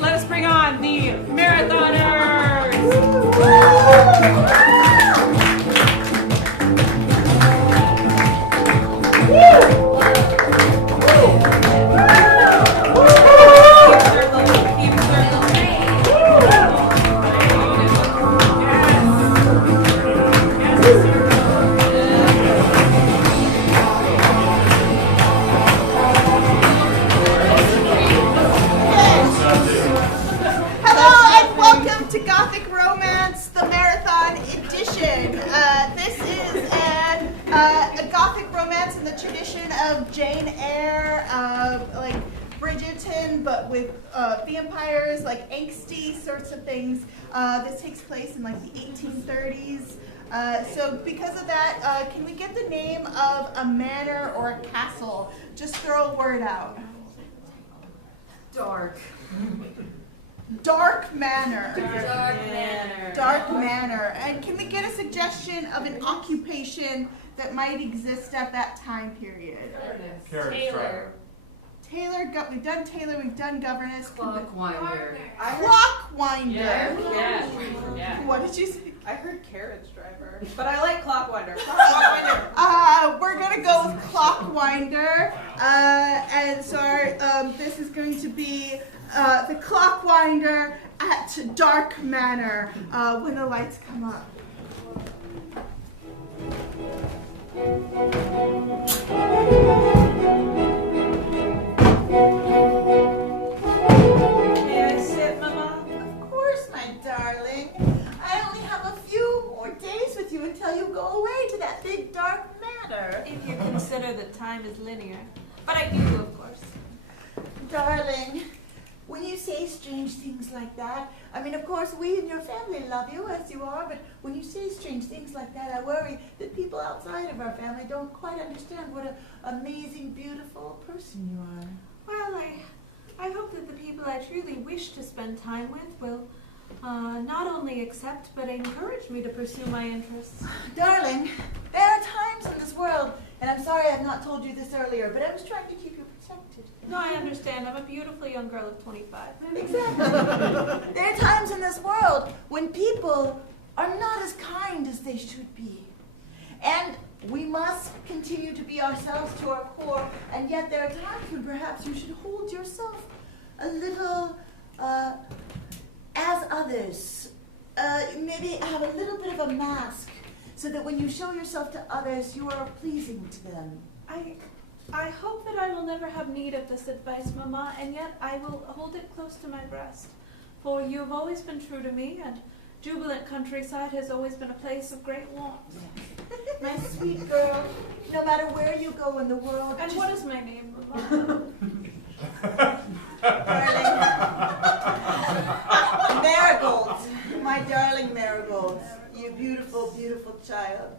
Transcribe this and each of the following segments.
let us bring on the marathoners! To Gothic Romance, the Marathon Edition. This is a Gothic romance in the tradition of Jane Eyre, like Bridgerton, but with vampires, like angsty sorts of things. This takes place in like the 1830s. So because of that, can we get the name of a manor or a castle? Just throw a word out. Dark. Dark Manor. Dark Manor. Dark Manor. And can we get a suggestion of an occupation that might exist at that time period? Taylor. We've done Taylor, we've done governess. Clockwinder. Clockwinder. Yeah. What did you say? I heard carriage driver, but I like clockwinder. We're gonna go with clockwinder, and so this is going to be the clockwinder at Dark Manor when the lights come up. May I sit, Mama? Of course, my darling. I only have a few more days with you until you go away to that big dark manor. If you consider that time is linear. But I do, of course. Darling, when you say strange things like that, I mean, of course, we and your family love you as you are, but when you say strange things like that, I worry that people outside of our family don't quite understand what an amazing, beautiful person you are. Well, I hope that the people I truly wish to spend time with will not only accept but encourage me to pursue my interests. Darling, there are times in this world, and I'm sorry I've not told you this earlier, but I was trying to keep you protected. No, I understand. I'm a beautiful young girl of 25. Exactly. There are times in this world when people are not as kind as they should be. And we must continue to be ourselves to our core, and yet there are times when perhaps you should hold yourself a little as others. Maybe have a little bit of a mask so that when you show yourself to others, you are pleasing to them. I hope that I will never have need of this advice, Mama, and yet I will hold it close to my breast. For you have always been true to me, and Jubilant Countryside has always been a place of great warmth. Yes. My sweet girl, no matter where you go in the world. And what is my name, Mama? Darling. Marigold. My darling Marigold. You beautiful, beautiful child.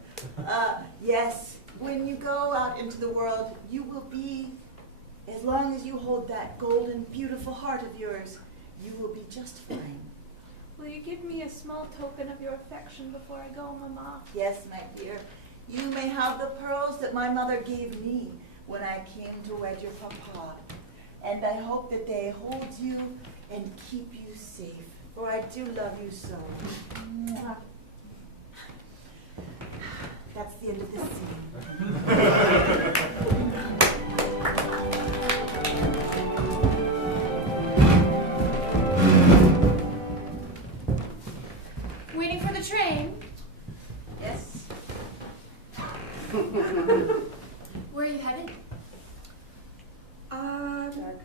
Yes, when you go out into the world, you will be, as long as you hold that golden, beautiful heart of yours, you will be just fine. Will you give me a small token of your affection before I go, Mama? Yes, my dear. You may have the pearls that my mother gave me when I came to wed your papa. And I hope that they hold you and keep you safe, for I do love you so. Mwah. That's the end of this scene. Waiting for the train? Yes. Where are you headed? Dark Manor.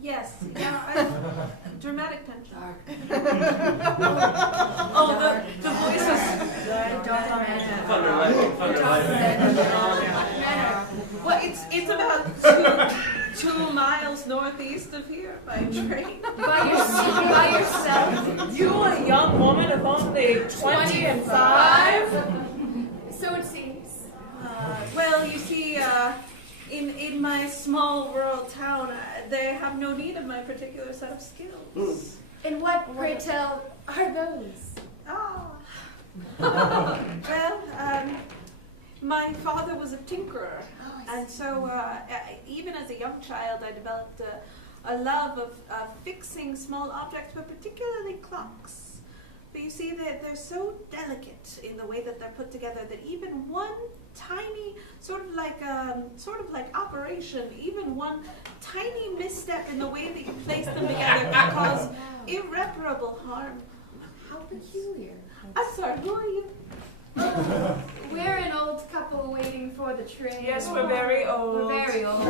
Yes. Yeah, dramatic tension. Oh, the voices. Well, it's about two miles northeast of here by train. By yourself? You, a young woman of only 25? So it seems. Well, you see, in my small rural town, they have no need of my particular set of skills. And what, pray tell, are those? Well, my father was a tinkerer, Oh, I and so even as a young child, I developed a love of fixing small objects, but particularly clocks. But you see, they're so delicate in the way that they're put together that even one tiny, sort of like operation, even one tiny misstep in the way that you place them together can cause irreparable harm. How peculiar. I'm sorry, who are you? We're an old couple waiting for the train. Yes, we're very old. We're very old.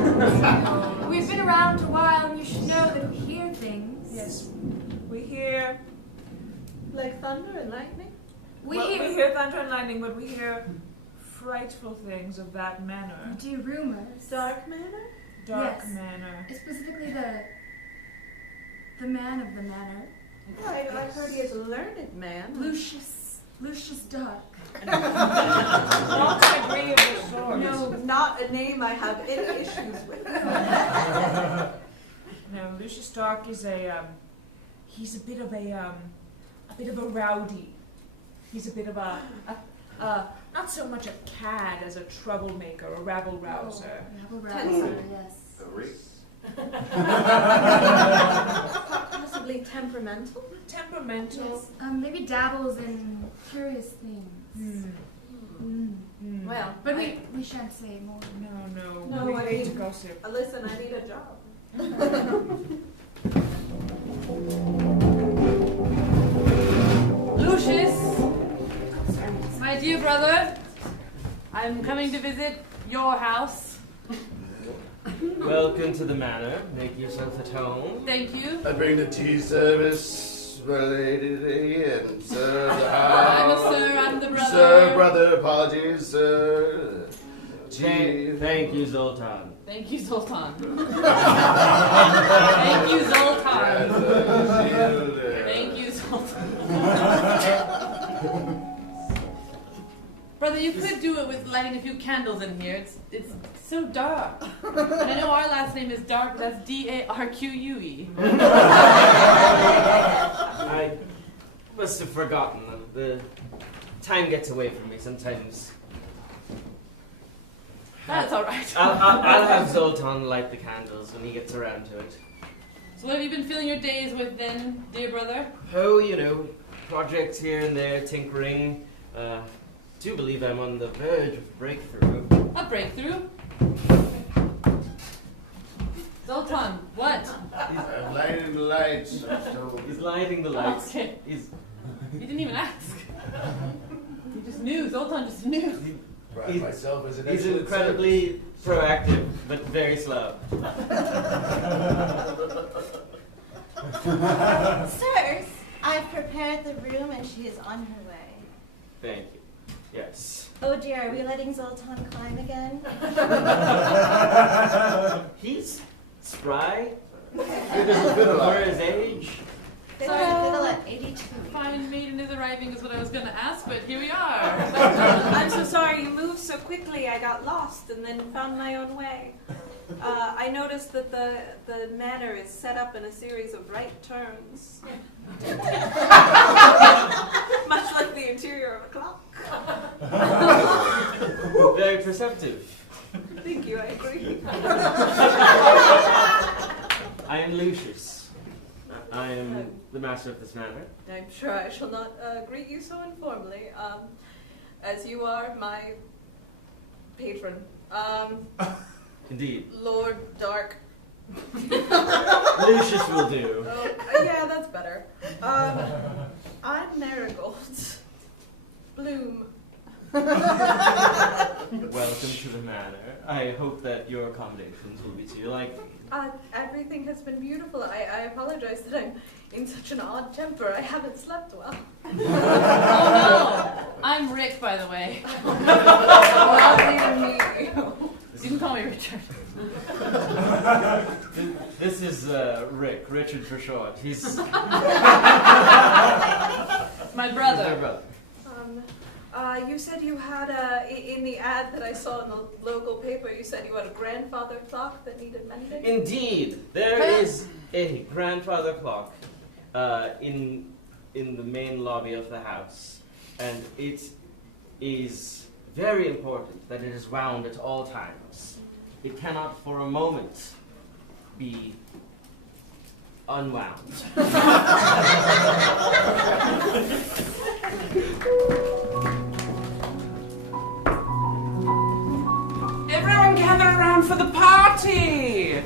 We've been around a while, and you should know that we hear things. Yes. We hear. Like thunder and lightning? We We hear. hear thunder and lightning, but we hear frightful things of that We manner. do rumors. Dark manner? Dark Yes. manner. Specifically the man of the manor, I heard he is a learned man. Lucius Dark. Not a degree of the sort. No, not a name I have any issues with. No, Lucius Stark is he's a bit of a rowdy. He's a bit of a not so much a cad as a troublemaker, a rabble rouser. Yes. Possibly temperamental? Temperamental. Maybe dabbles in curious things. Well, But we shan't say more. No, we I hate to mean- gossip. Listen, I need a job. Lucius, my dear brother, I'm coming to visit your house. Welcome to the manor. Make yourself at home. Thank you. I bring the tea service, my lady, and serve the I'm a house. sir, I'm the brother. Sir, brother, apologies, sir. Tea. Thank you, Zoltan. Thank you, Zoltan. Thank you, Zoltan. Thank you, Zoltan. Brother, you could do it with lighting a few candles in here. It's so dark. And I know our last name is Dark, but that's D-A-R-Q-U-E. I must have forgotten. The time gets away from me sometimes. That's all right. I'll have Zoltan light the candles when he gets around to it. So what have you been filling your days with then, dear brother? Oh, projects here and there, tinkering. Do believe I'm on the verge of a breakthrough. A breakthrough? Zoltan, what? I'm lighting the lights. He's lighting the lights. Okay. He's You didn't even ask. You just knew. Zoltan just knew. Pride myself as an He's excellent incredibly proactive, but very slow. Sirs, I've prepared the room and she is on her way. Thank you. Yes. Oh dear, are we letting Zoltan climb again? He's spry service. for his age. They learn to fiddle at 82. Fine maiden is arriving is what I was going to ask, but here we are. I'm so sorry you moved so quickly. I got lost and then found my own way. I noticed that the manor is set up in a series of right turns. Much like the interior of a clock. Very perceptive. Thank you, I agree. I am Lucius. I am the master of this manor. I'm sure I shall not greet you so informally, as you are my patron. Indeed. Lord Dark. Lucius will do. Oh, yeah, that's better. I'm Marigold. Bloom. Welcome to the manor. I hope that your accommodations will be to your liking. Everything has been beautiful. I apologize that I'm in such an odd temper. I haven't slept well. Oh no! I'm Rick, by the way. Lovely to meet you. You can call me Richard. This is Rick, Richard for short. He's My my brother. brother. You said you had in the ad that I saw in the local paper, you said you had a grandfather clock that needed mending? Indeed, there is a grandfather clock in the main lobby of the house, and it is very important that it is wound at all times. It cannot for a moment be unwound. Everyone gather around for the party!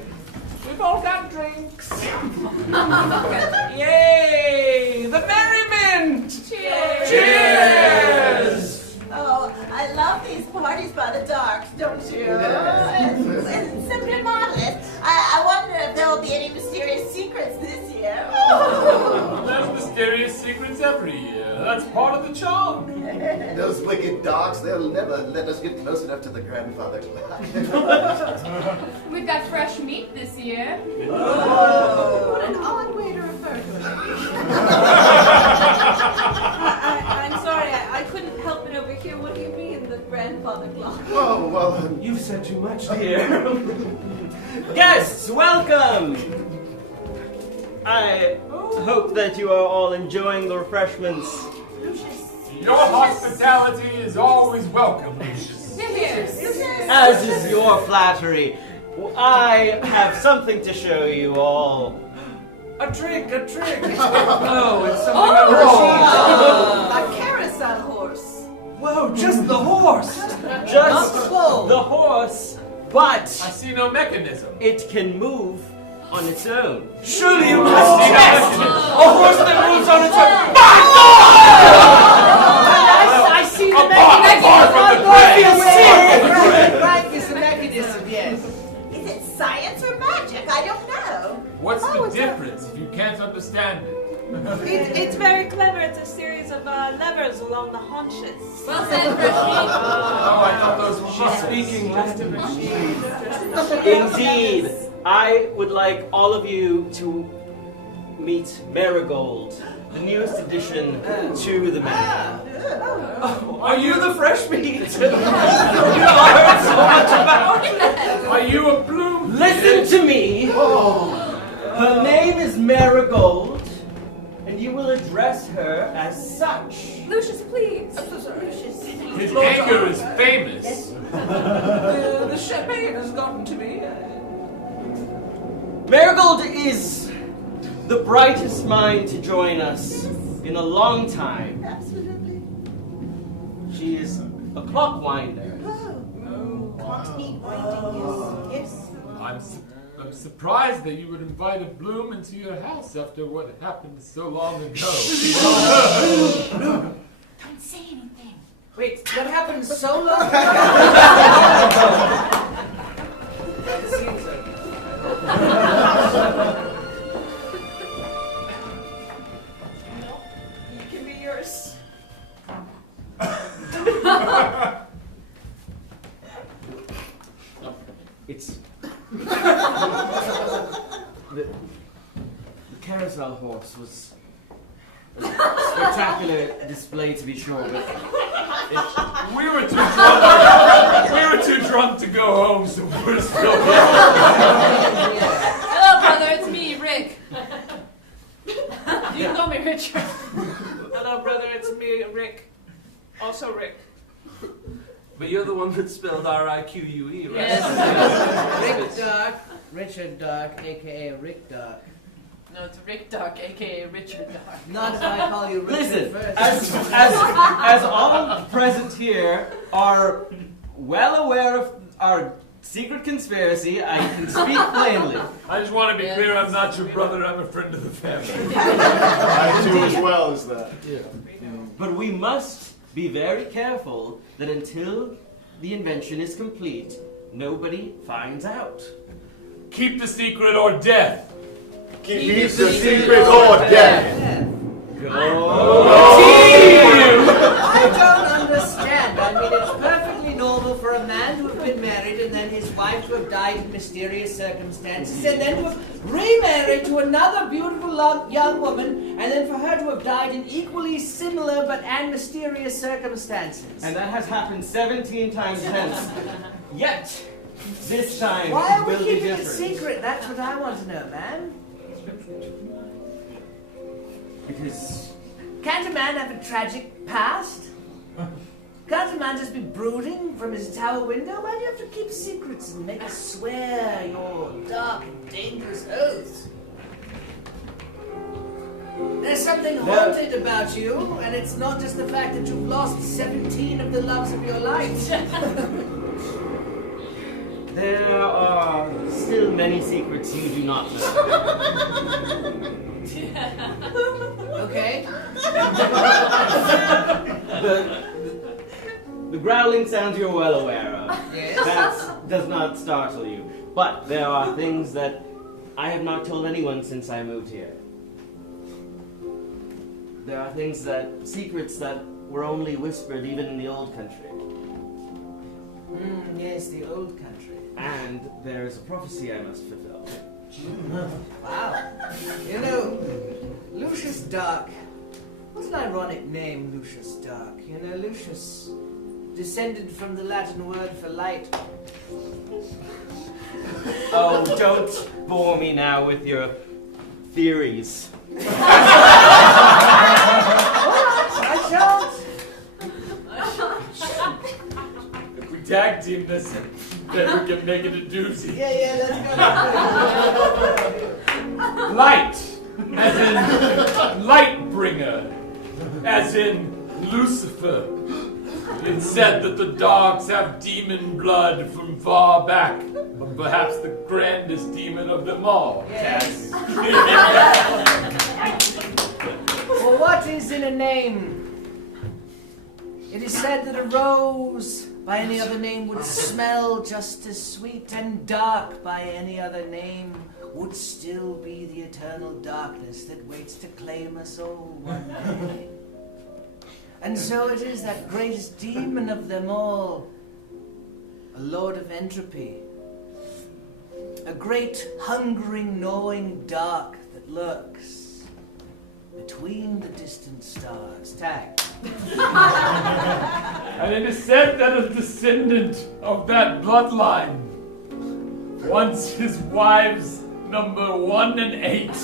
We've all got drinks. Yay! The merriment! Cheers! Cheers! Oh, I love these parties by the dark, don't you? It's simply marvelous. I wonder if there will be any mysterious secrets this year. There's mysterious secrets every year. That's part of the charm. Those wicked dogs, they'll never let us get close enough to the grandfather clock. We've got fresh meat this year. Oh, what an odd way to refer to it. I'm sorry, I couldn't help but overhear. What do you mean, the grandfather clock? Oh, well, You've said too much, dear. Guests, welcome! I hope that you are all enjoying the refreshments. Your hospitality is always welcome, Lucius. As is your flattery. I have something to show you all. A trick, a trick! Oh, it's something on the A carousel horse. sheet. Whoa, just the horse! Just the horse, but I see no mechanism. it can move on its own. Surely you must test a horse that moves on its own. I see the Apart mechanism. Right is the mechanism, yes. Is it science or magic? I don't know. What's the difference if you can't understand it? It's very clever. It's a series of levers along the haunches. Well said, Rashid. Oh, I thought those were She's muscles. speaking Latin. Indeed, I would like all of you to meet Marigold, the newest addition to the menu. Are you the fresh meat? I heard so much about it. Are you a bloom? Listen to me. Her name is Marigold, and you will address her as such. Lucius, please. His anger is famous. The champagne has gotten to me. Marigold is the brightest mind to join us in a long time. Absolutely. She is a clock winder. Clock's neat winding, yes. I'm surprised that you would invite a bloom into your house after what happened so long ago. Don't say anything. Wait, what happened so long ago? Seems like You can be yours. It's the carousel horse was a spectacular display, to be sure, but We were too drunk to go home, so we're still here. Hello, brother. It's me, Rick. You can call me Richard. Hello, brother. It's me, Rick. Also Rick. But you're the one that spelled R-I-Q-U-E, right? Yes. Rick Dark, Richard Dark, aka Rick Dark. No, it's Rick Dark, aka Richard Dark. Not if I call you Richard listen, first. as all present here are well aware of our secret conspiracy, I can speak plainly. I just want to be clear, I'm not your brother, I'm a friend of the family. I do as well as that. But we must be very careful that until the invention is complete, nobody finds out. Keep the secret or death. Keep the secret or death. I don't understand. I mean, it's perfectly normal for a man to have been married and then his wife to have died in mysterious circumstances and then to have remarried to another beautiful young woman and then for her to have died in equally similar and mysterious circumstances. And that has happened 17 times hence. Yet, this time Why it are we will be keeping it different. secret? That's what I want to know, man. Because Can't a man have a tragic past? Can't a man just be brooding from his tower window? Why do you have to keep secrets and make us swear your dark and dangerous oaths? There's something haunted about you, and it's not just the fact that you've lost 17 of the loves of your life. There are still many secrets you do not know. Okay. The growling sounds you're well aware of. Yes. That does not startle you. But there are things that I have not told anyone since I moved here. There are secrets that were only whispered even in the old country. Yes, the old country. And there is a prophecy I must fulfill. Wow. You know, Lucius Dark. What an ironic name, Lucius Dark. You know, Lucius, descended from the Latin word for light. Oh, don't bore me now with your theories. I shan't. If we tag team this, then we can make it a doozy. Yeah, let's go. Light, as in light bringer, as in Lucifer. It's said that the dogs have demon blood from far back, but perhaps the grandest demon of them all. Yes. Well, what is in a name? It is said that a rose by any other name would smell just as sweet, and dark by any other name would still be the eternal darkness that waits to claim us all one day. And so it is that greatest demon of them all, a lord of entropy, a great hungering, gnawing dark that lurks between the distant stars. Tag. And it is said that a descendant of that bloodline, once his wives number 1 and 8,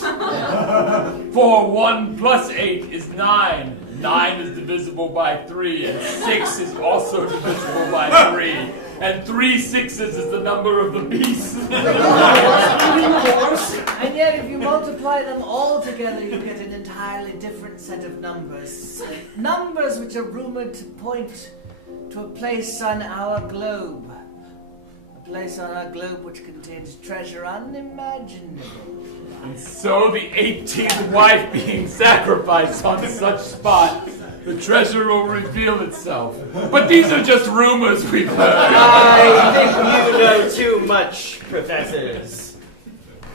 for 1 plus 8 is 9. 9 is divisible by 3, and 6 is also divisible by 3. And 3 sixes is the number of the beast. And yet if you multiply them all together, you get an entirely different set of numbers. Numbers which are rumored to point to a place on our globe. A place on our globe which contains treasure unimaginable. And so the 18th wife being sacrificed on such spot, the treasure will reveal itself. But these are just rumors we've heard. I think you know too much, professors.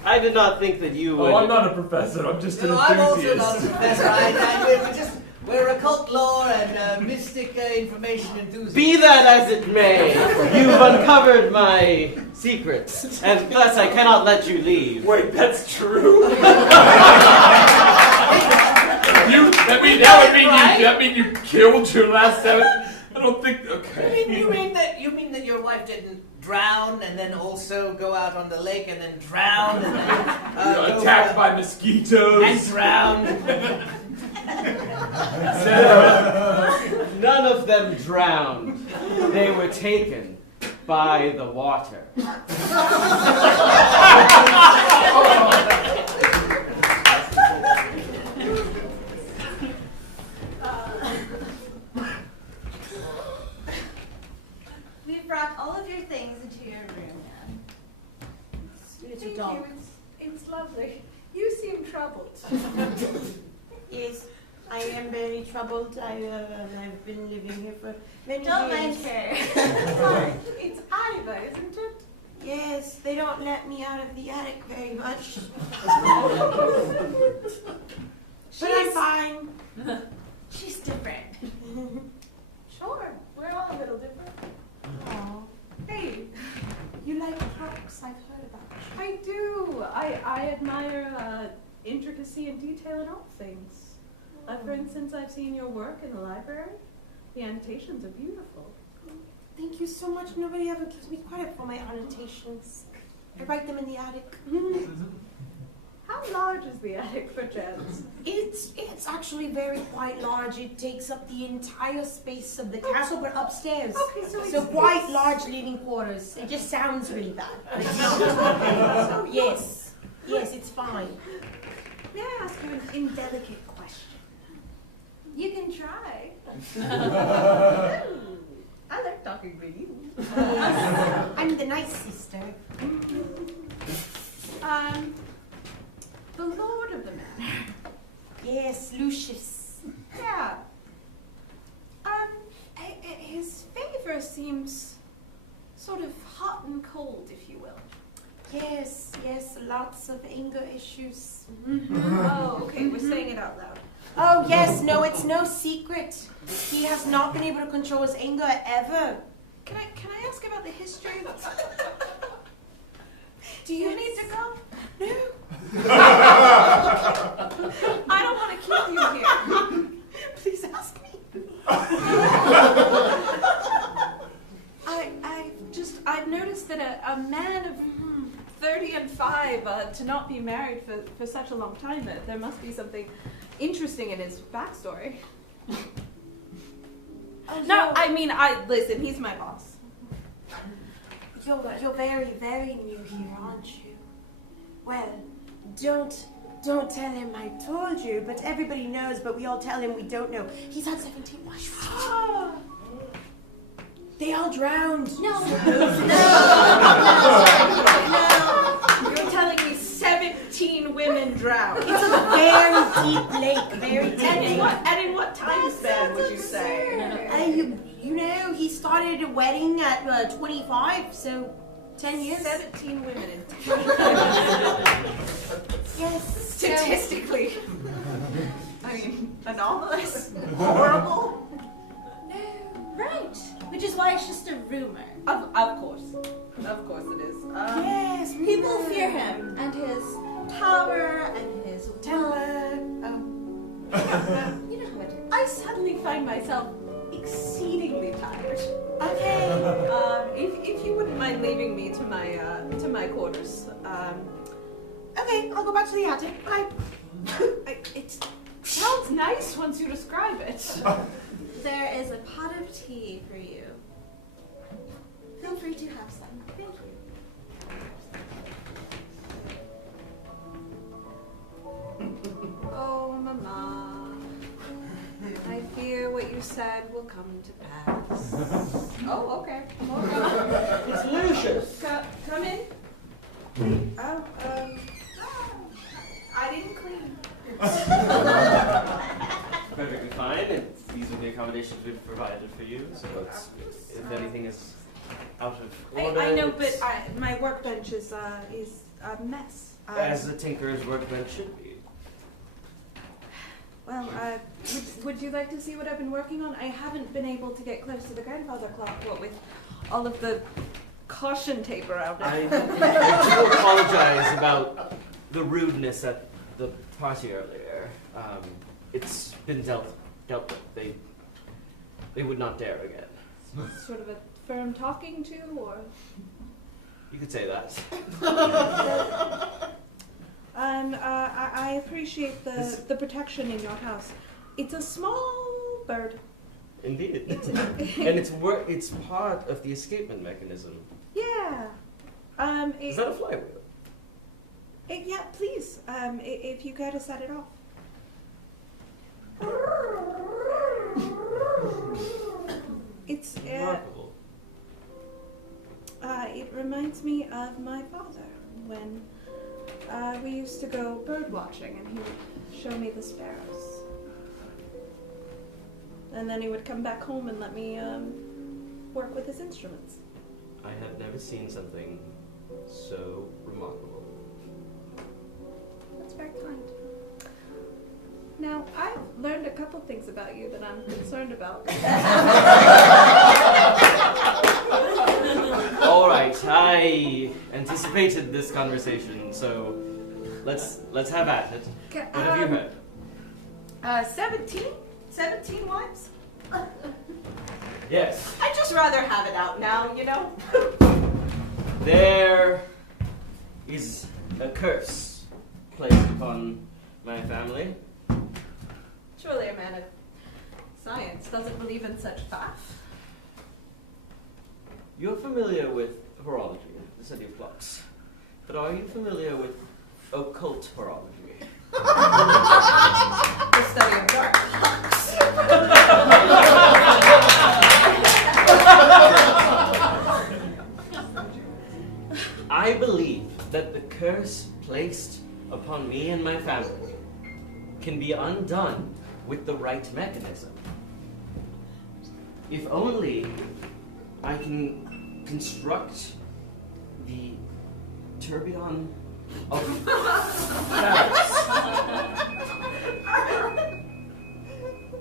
I did not think that you would... Oh, I'm not a professor, I'm just an I'm also enthusiast. not a professor. We're occult lore and mystic information enthusiasts. Be that as it may, you've uncovered my secrets, and thus I cannot let you leave. Wait, that's true? That mean you killed your last 7? I don't think. Okay. You mean that your wife didn't drown and then also go out on the lake and then drown and then attacked by mosquitoes and drowned? None of them drowned. They were taken by the water. We've brought all of your things into your room now. Thank you. It's lovely. You seem troubled. Yes, I am very troubled. I've been living here for many Don't years. mind her. It's Iva, isn't it? Yes, they don't let me out of the attic very much. But I'm fine. She's different. Sure, we're all a little different. Oh, Hey, you like clocks? I've heard about you. I do. I admire intricacy and detail in all things. For instance, I've seen your work in the library. The annotations are beautiful. Thank you so much. Nobody ever gives me credit for my annotations. I write them in the attic. How large is the attic, perchance? It's actually very quite large. It takes up the entire space of the castle, but upstairs. Okay, so So quite large living quarters. It just sounds really bad. So yes, it's fine. May I ask you an indelicate question? You can try. I like talking with you. I'm the nice sister. The Lord of the Manor. Yes, Lucius. Yeah. His favor seems sort of hot and cold, if you will. Yes, lots of anger issues. Oh, okay, we're saying it out loud. Oh, yes, no, it's no secret. He has not been able to control his anger ever. Can I ask about the history of Do you need to go? No. I don't want to keep you here. Please ask me. I've noticed that a man of 30 and 5 to not be married for such a long time, there must be something interesting in his backstory. No, I mean, listen, he's my boss. You're very, very new here, aren't you? Well, don't tell him I told you, but everybody knows, but we all tell him we don't know. He's had 17 wives. They all drowned. No. You're telling me 17 women drowned. It's a very deep lake, very deep lake. And in what time span would you say? You know, he started a wedding at 25, so 10 years. 17 women in 10 Yes. Statistically. I mean, anomalous? Horrible? No. Right. Which is why it's just a rumor. Of course. Of course it is. Yes, People fear him and his power and his temper. You know how it is. I suddenly find myself exceedingly tired. Okay. If you wouldn't mind leaving me to my quarters. Okay, I'll go back to the attic. Bye. It sounds nice once you describe it. There is a pot of tea for you. Feel free to have some. Thank you. Oh, Mama. I fear what you said will come to pass. Oh, okay. It's Lucius. Come in. Oh, I didn't clean. Perfectly fine, and these are the accommodations we've provided for you, so if anything is out of order... I know, but my workbench is a mess. As a tinker's workbench should be. Well, would you like to see what I've been working on? I haven't been able to get close to the grandfather clock, what with all of the caution tape around it. I do apologize about the rudeness at the party earlier. It's been dealt with. They would not dare again. Sort of a firm talking to, or? You could say that. I appreciate the protection in your house. It's a small bird. Indeed. And it's part of the escapement mechanism. Yeah. Is that a flywheel? Yeah, please. If you care to set it off. It's remarkable. It reminds me of my father when we used to go bird watching, and he would show me the sparrows. And then he would come back home and let me work with his instruments. I have never seen something so remarkable. That's very kind. Now, I've learned a couple things about you that I'm concerned about. All right, I anticipated this conversation, so let's have at it. What have you heard? 17 wives? Yes. I'd just rather have it out now, you know? There is a curse placed upon my family. Surely a man of science doesn't believe in such faff. You're familiar with horology, the study of clocks, but are you familiar with occult horology? The study of dark clocks. I believe that the curse placed upon me and my family can be undone with the right mechanism. If only I can construct the tourbillon of knots.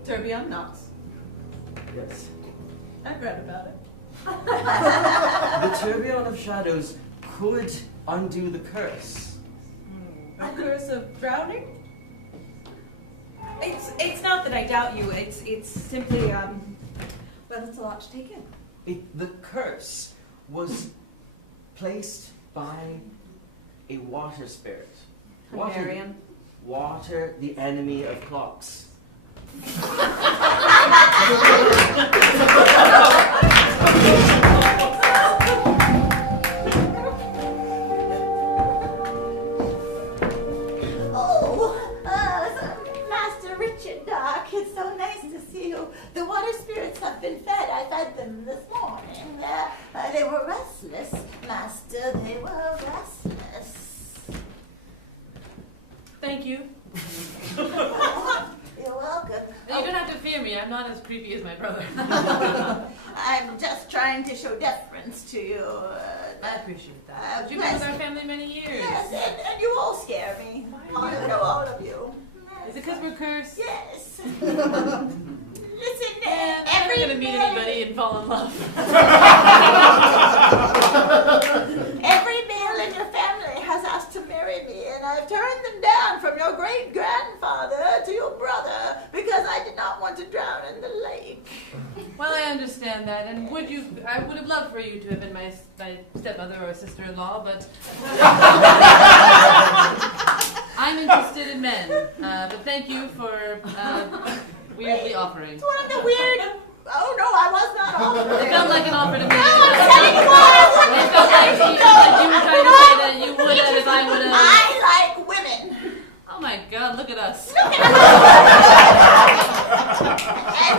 Tourbillon knots. Yes. I've read about it. The tourbillon of shadows could undo the curse. A curse of drowning? It's not that I doubt you. It's simply well, it's a lot to take in. The curse was placed by a water spirit. Hungarian. Water, the enemy of clocks. Master Richard Dark, it's so nice to see you. The water spirits have been fed. I fed them this morning. They were restless, Master. They were restless. Thank you. You're welcome. You don't have to fear me. I'm not as creepy as my brother. I'm just trying to show deference to you. I appreciate that. You've been with our family many years. Yes, and you all scare me. All of you. Is it because we're cursed? Yes. Listen, I'm never going to meet anybody and fall in love. Every male in your family has asked to marry me, and I've turned them down from your great-grandfather to your brother because I did not want to drown in the lake. Well, I understand that, and I would have loved for you to have been my stepmother or sister-in-law, but I'm interested in men. But thank you for weirdly offering. It's one of the weird... Oh, no, I was not offering. It felt like an offer to me. No, I'm telling you what. It felt like you were trying to say that you would have if I would have. I like women. Oh my God, look at us. And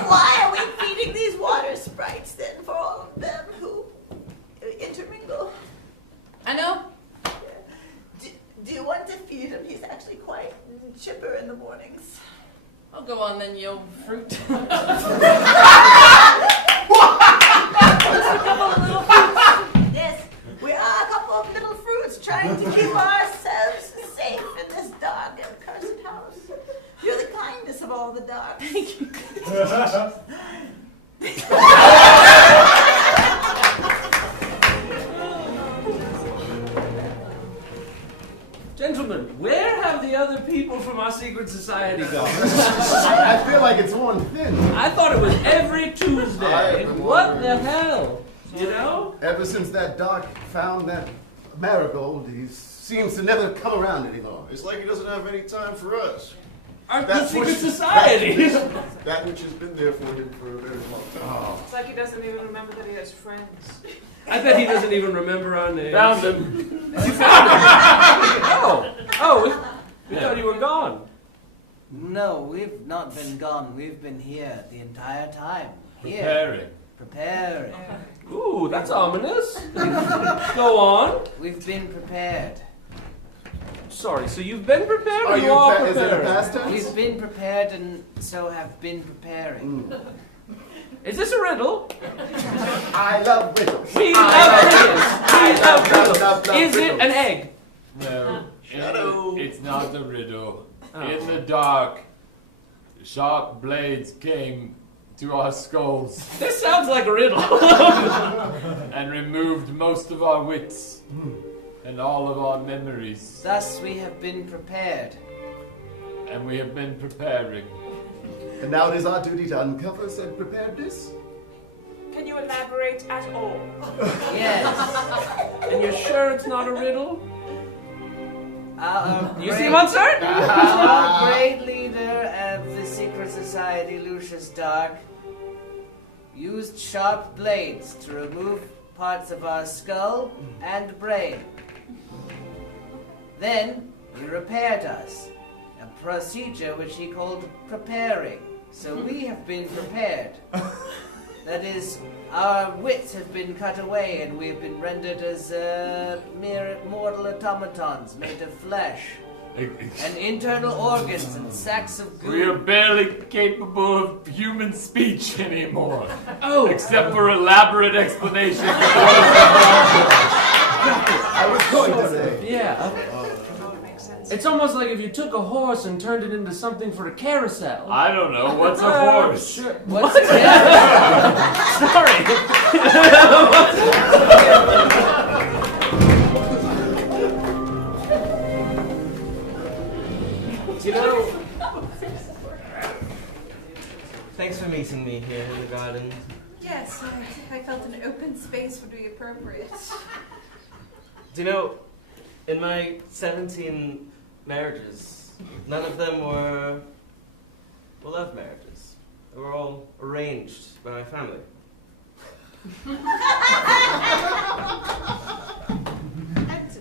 why are we feeding these water sprites then for all of them who intermingle? I know. Do you want to feed him? He's actually quite chipper in the mornings. Oh, go on then, you fruit. Yes, we are a couple of little fruits trying to keep ourselves safe in this dark and cursed house. You're the kindest of all the dogs. Thank you. Gentlemen, where have the other people from our secret society gone? I feel like it's worn thin. I thought it was every Tuesday. What the hell? You know? Ever since that Doc found that marigold, he seems to never come around anymore. It's like he doesn't have any time for us. Our secret society. That which has been there for him for a very long time. Oh. It's like he doesn't even remember that he has friends. I bet he doesn't even remember our names. Found him. You found him? Oh, we thought you were gone. No, we've not been gone. We've been here the entire time. Here. Preparing. Preparing. Ooh, that's ominous. Go on. We've been prepared. Sorry, so you've been prepared or Are you you are is it a prepared? past tense? We've been prepared and so have been preparing. Is this a riddle? I love riddles. We love riddles. I love riddles. love Is it riddles. an egg? No, Shadow. it's not a riddle. Oh. In the dark, sharp blades came to our skulls This sounds like a riddle. and removed most of our wits and all of our memories. Thus we have been prepared. And we have been preparing. And now it is our duty to uncover said preparedness. Can you elaborate at all? Yes. And you're sure it's not a riddle? You great- seem uncertain. Our great leader of the secret society, Lucius Dark, used sharp blades to remove parts of our skull and brain. Then he repaired us procedure which he called preparing. So we have been prepared. That is, our wits have been cut away and we have been rendered as mere mortal automatons made of flesh and internal organs and sacks of goo. We are barely capable of human speech anymore. Oh! Except for elaborate explanations. I was going to say. Yeah. It's almost like if you took a horse and turned it into something for a carousel. I don't know. What's a horse? Sure. What's Sorry. You know, thanks for meeting me here in the garden. Yes, I felt an open space would be appropriate. Do you know, in my 17 marriages, none of them were love marriages. They were all arranged by my family.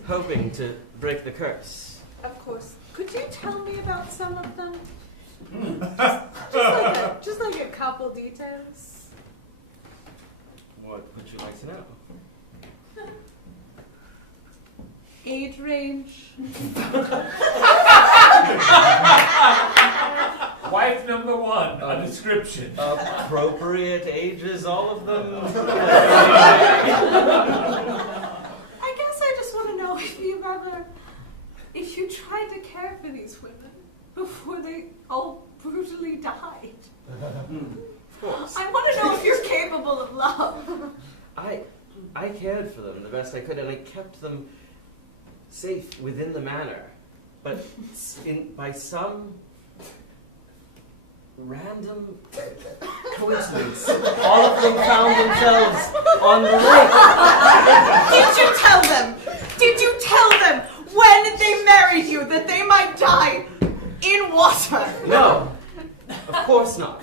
Hoping to break the curse. Of course. Could you tell me about some of them? Just like a couple details. What would you like to know? Age range. Wife number 1, a description. Appropriate ages, all of them. I guess I just want to know if you tried to care for these women before they all brutally died. Of course. I want to know if you're capable of love. I cared for them the best I could, and I kept them safe within the manor. But by some random coincidence, all of them found themselves on the lake. Did you tell them? Did you tell them when they married you that they might die in water? No, of course not.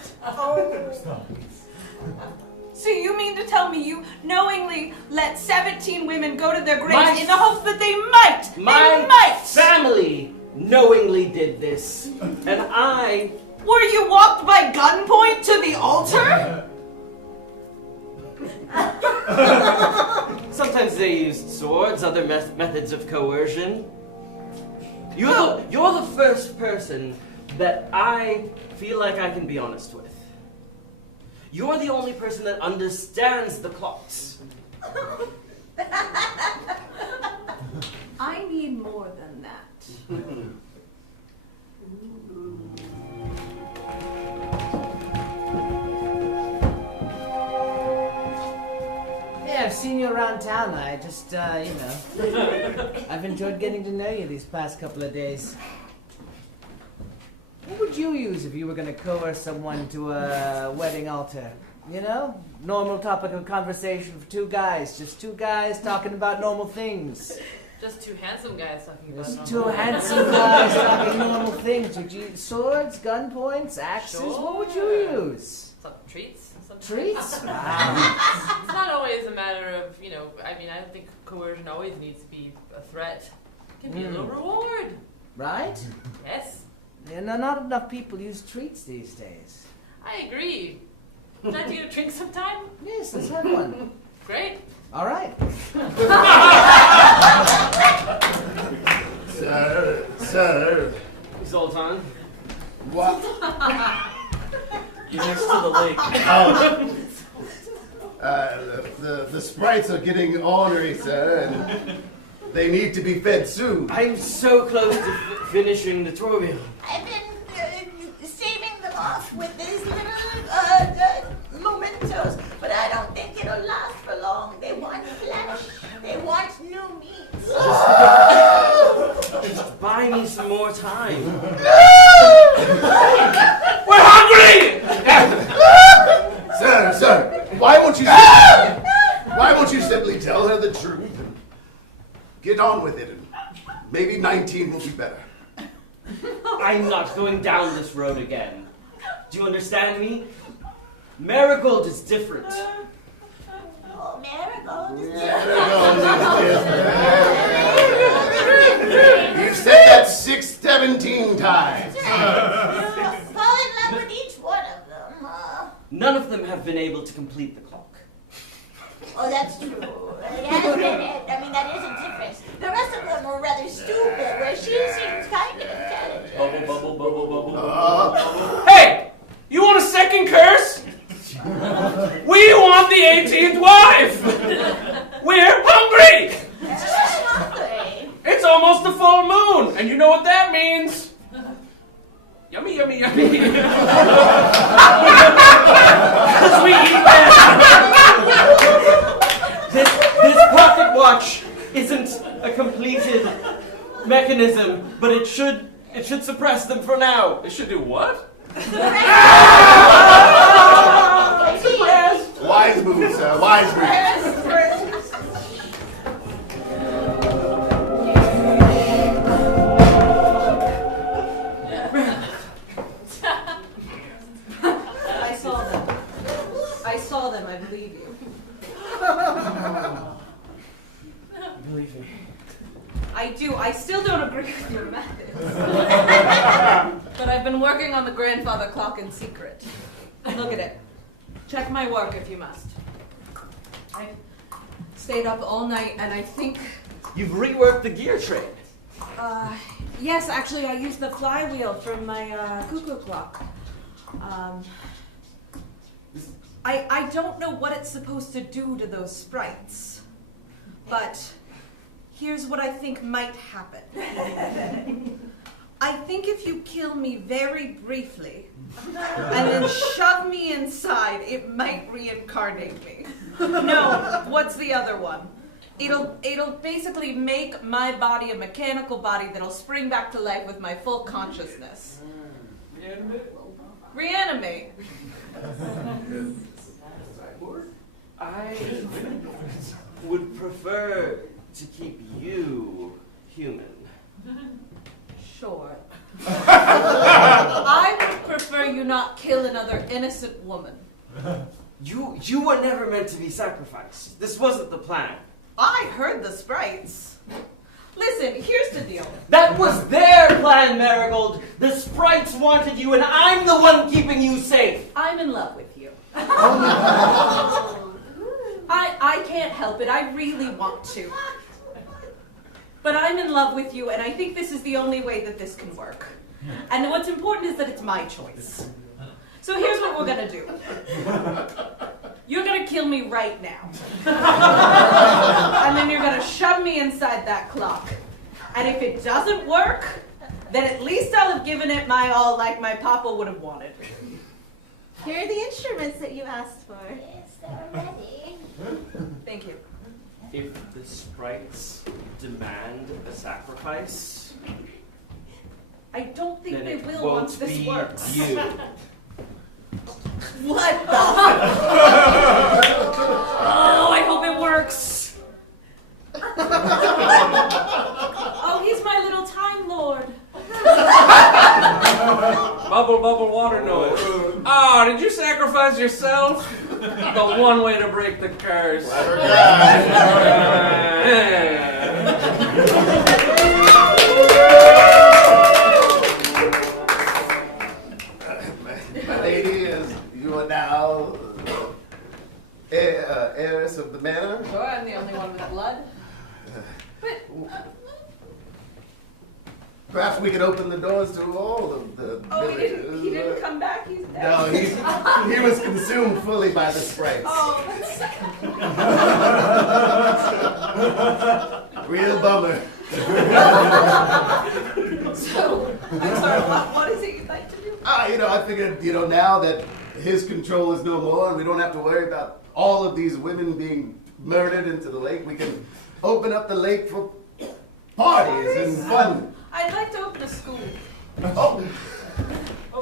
So you mean to tell me you knowingly let 17 women go to their graves in the hopes that they might? My family knowingly did this, and I... Were you walked by gunpoint to the altar? Sometimes they used swords, other methods of coercion. You're the first person that I feel like I can be honest with. You're the only person that understands the clocks. I need more than that. Yeah, I've seen you around town. I just, I've enjoyed getting to know you these past couple of days. What would you use if you were going to coerce someone to a wedding altar? You know? Normal topic of conversation for two guys. Just two guys talking about normal things. Just two handsome guys talking about Just normal two handsome guys talking normal things. Would you use swords, gun points, axes? Sure. What would you use? Some treats. Treats? Wow. It's not always a matter of, I don't think coercion always needs to be a threat. It can be a little reward. Right? Yes. Yeah, not enough people use treats these days. I agree. Would you like to get a drink sometime? Yes, let's have one. Great. All right. Sir. Zoltan. What? You're next to the lake. The sprites are getting ornery, sir, and they need to be fed soon. I'm so close to finishing the tutorial. I've been saving them off with these little mementos, but I don't think it'll last for long. They want flesh. They want new meat. Just buy me some more time. We're hungry! Sir, why won't you simply tell her the truth and get on with it, and maybe 19 will be better. I'm not going down this road again. Do you understand me? Marigold is different. Oh, Marigold is You've said that 17 times. Sir, fall in love with each one of them. None of them have been able to complete the clock. Oh, that's true. That is a difference. The rest of them were rather stupid, where she seems kind of intelligent. Hey! You want a second curse? We want the 18th wife! We're hungry! Hungry. It's almost the full moon, and you know what that means. Yummy, yummy, yummy. Because we eat that. This pocket watch isn't a completed mechanism, but it should suppress them for now. It should do what? Wise move, sir. Wise move. I saw them, I believe you. Believe me. I do. I still don't agree with your methods. But I've been working on the grandfather clock in secret. Look at it. Check my work if you must. I stayed up all night and I think... You've reworked the gear train. Yes, actually I used the flywheel from my cuckoo clock. I don't know what it's supposed to do to those sprites, but here's what I think might happen. I think if you kill me very briefly and then shove me inside, it might reincarnate me. No, what's the other one? It'll basically make my body a mechanical body that'll spring back to life with my full consciousness. Reanimate. I would prefer to keep you human. Sure. I would prefer you not kill another innocent woman. You were never meant to be sacrificed. This wasn't the plan. I heard the sprites. Listen, here's the deal. That was their plan, Marigold. The sprites wanted you, and I'm the one keeping you safe. I'm in love with you. I can't help it. I really want to. But I'm in love with you, and I think this is the only way that this can work. And what's important is that it's my choice. So here's what we're gonna do. You're gonna kill me right now. And then you're gonna shove me inside that clock. And if it doesn't work, then at least I'll have given it my all like my papa would have wanted. Here are the instruments that you asked for. Yes, they're ready. Thank you. If the sprites demand a sacrifice, I don't think then they it will won't once this be works. you. What the? Oh, I hope it works. Oh, he's my little Time Lord. Bubble, bubble, water noise. Oh, did you sacrifice yourself? The one way to break the curse. My lady, as you are now heiress of the manor. Sure, I'm the only one with blood. Perhaps we could open the doors to all of the villagers. He didn't come back, he's dead. No, he was consumed fully by the sprites. Oh, Real bummer. So, I'm sorry, what is it you'd like to do? I figured, now that his control is no more and we don't have to worry about all of these women being murdered into the lake, we can open up the lake for parties and fun. I'd like to open a school. Oh.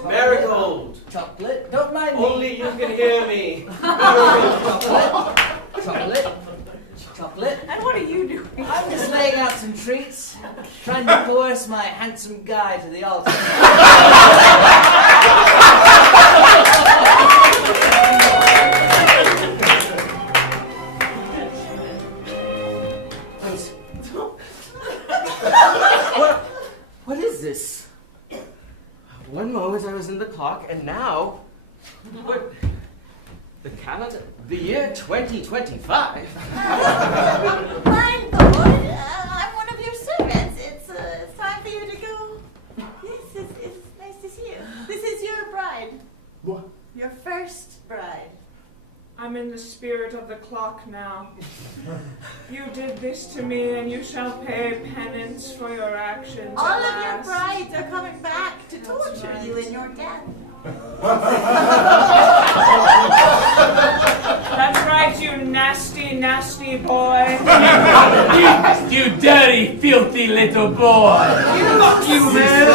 Marigold. Chocolate. Don't mind me. Only you can hear me. Chocolate. Chocolate. And what are you doing? I'm just laying out some treats, trying to coerce my handsome guy to the altar. What is this? the clock, and now, what? The calendar, the year 2025. My lord, I'm one of your servants. It's time for you to go. Yes, it's nice to see you. This is your bride. What? Your first bride. I'm in the spirit of the clock now. You did this to me, and you shall pay penance for your actions. All at of your last. brides are coming back to torture right. you in your death. That's right, you nasty, nasty boy. You dirty, filthy little boy. Fuck you, man!